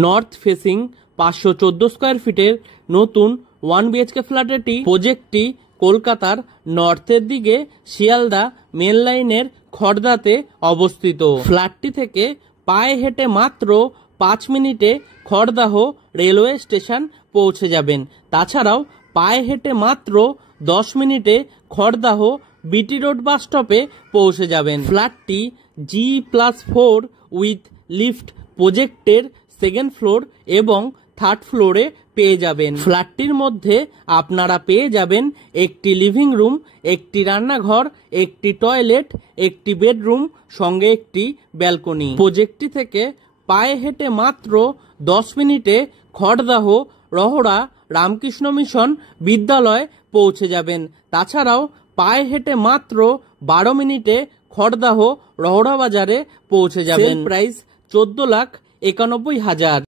North facing 514 square ফিটের নতুন 1 BHK ফ্ল্যাটটি প্রজেক্টটি কলকাতার নর্থের দিকে শিয়ালদা মেন লাইনের খড়দাতে অবস্থিত। ফ্ল্যাটটি থেকে পায়ে হেঁটে মাত্র 5 মিনিটে খড়দাহ রেলওয়ে স্টেশন পৌঁছে যাবেন। তাছাড়াও পায়ে হেঁটে মাত্র 10 মিনিটে খড়দাহ বিটি রোড বাস স্টপে পৌঁছে যাবেন। ফ্ল্যাটটি G+4 উইথ লিফট প্রজেক্টের সেকেন্ড ফ্লোর এবং থার্ড ফ্লোরে পেয়ে যাবেন। ফ্ল্যাটটির মধ্যে আপনারা পেয়ে যাবেন একটি লিভিং রুম, একটি রান্নাঘর, একটি টয়লেট, একটি বেডরুম, সঙ্গে একটি ব্যালকনি। প্রজেক্টটি থেকে পায়ে হেঁটে মাত্র 10 মিনিটে খড়দাহ রহড়া রামকৃষ্ণ মিশন বিদ্যালয় পৌঁছে যাবেন। তাছাড়াও পায়ে হেঁটে মাত্র 12 মিনিটে খড়দাহ রহড়া বাজারে পৌঁছে যাবেন। প্রাইস 14,91,000।